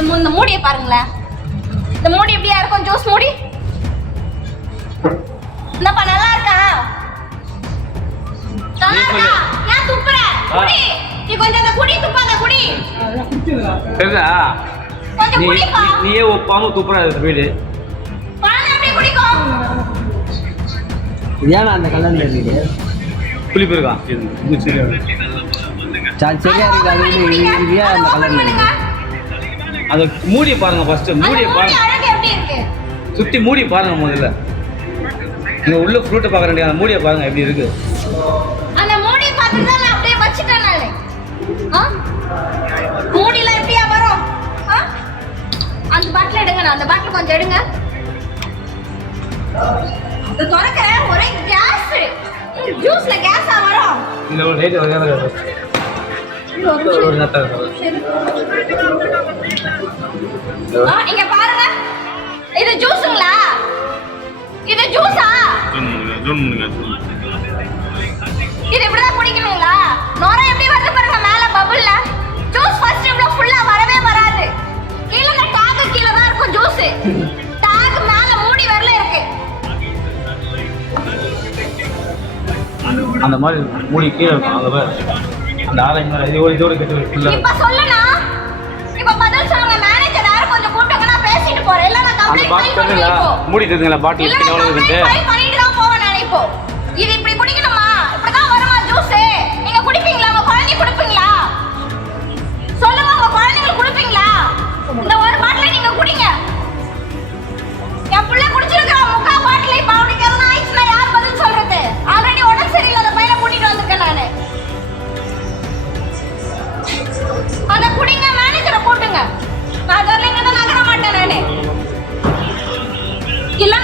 இந்த மூடியை பாருங்களேன். இந்த மூடி எப்படியா இருக்கும்? ஜூஸ் மூடி என்னப்பா நல்லா இருக்கா? நல்லா இருக்கா? ஏன் துப்புற? குடி. நீ கொஞ்சம் அந்த குடி துப்பாத குடி. சரிடா. கொஞ்சம் குடிப்பா. நீயே ஒப்பாம துப்புற வீடு. பால் அப்படியே குடிக்கும். ஏன் அந்த கலர்ல இருக்கு? புளிப்பு இருக்கா? சரியா இருக்கு. அது ஏன் அந்த கலர்ல இருக்கு? அதை மூடியை பாருங்க ஃபர்ஸ்ட். மூடியை பாருங்க. அழகு எப்படி இருக்கு? சுத்தி மூடி பாருங்க முதல்ல. நீங்க உள்ள ஃப்ரூட்டை பார்க்க வேண்டிய அந்த மூடியை பாருங்க எப்படி இருக்கு. அந்த மூடி பார்த்து தான் நான் அப்படியே வச்சிட்டேன் நானே. மூடில எப்படியா வரும்? அந்த பாட்டில் எடுங்க. அந்த பாட்டில் கொஞ்சம் எடுங்க. இது திறக்க ஒரே கேஸ். ஜூஸ்ல கேஸா வரும். இந்த ஒரு லைட் வரையாத ஒரு நட்டா இங்க பாருங்க. இது ஜூஸ்ங்களா? இது ஜூஸா? இது இப்படிதான் குடிக்கணுங்களா? நோர எப்படி வருது பாருங்க மேல பபுள்ல. ஜூஸ் ஃபர்ஸ்ட் இவ்வளவு ஃபுல்லா வரவே வராது. கீழ இந்த டாக் கீழ தான் இருக்கும் ஜூஸ். டாக் மேல மூடி வரல இருக்கு. அந்த மாதிரி மூடி கீழே இருக்கும். அங்க பாரு. அந்த ஆரஞ்சு மாதிரி இதோட கெட்டு இல்ல. இப்ப சொல்லுனா. இப்ப பதில் சொல்லுங்க. மேனேஜர் யார கொஞ்சம் கூப்பிடுங்க. நான் பேசிட்டு போறேன். இல்ல நான் அந்த கம்ப்ளைண்ட் பாக்ஸ் பண்ணி இருக்குல்ல மூடிட்டு இருக்குங்களா பாட்டில் இல்ல எவ்வளவு இருக்கு? நான் பண்ணிட்டு தான் போவேன் நான் இப்போ. இது இப்படி குடிக்கணுமா? இப்படிதான் வருமா ஜூஸ்? நீங்க குடிப்பீங்களா? உங்க குழந்தை குடிப்பீங்களா? சொல்லுங்க, உங்க குழந்தைங்களுக்கு குடிப்பீங்களா? இந்த ஒரு பாட்டில நீங்க குடிங்க. என் புள்ள குடிச்சிருக்கிற முக்கா பாட்டில இப்ப அவனுக்கு எல்லாம் ஆயிடுச்சுன்னா யார் பதில் சொல்றது? ஆல்ரெடி உடம்பு சரியில்லாத பையனை கூட்டிட்டு வந்திருக்கேன் நானு. அத குடிங்க. மேனேஜரை கூட்டுங்க. நான் சொல்லிங்க தான் நகர மாட்டேன் நானு. இல்ல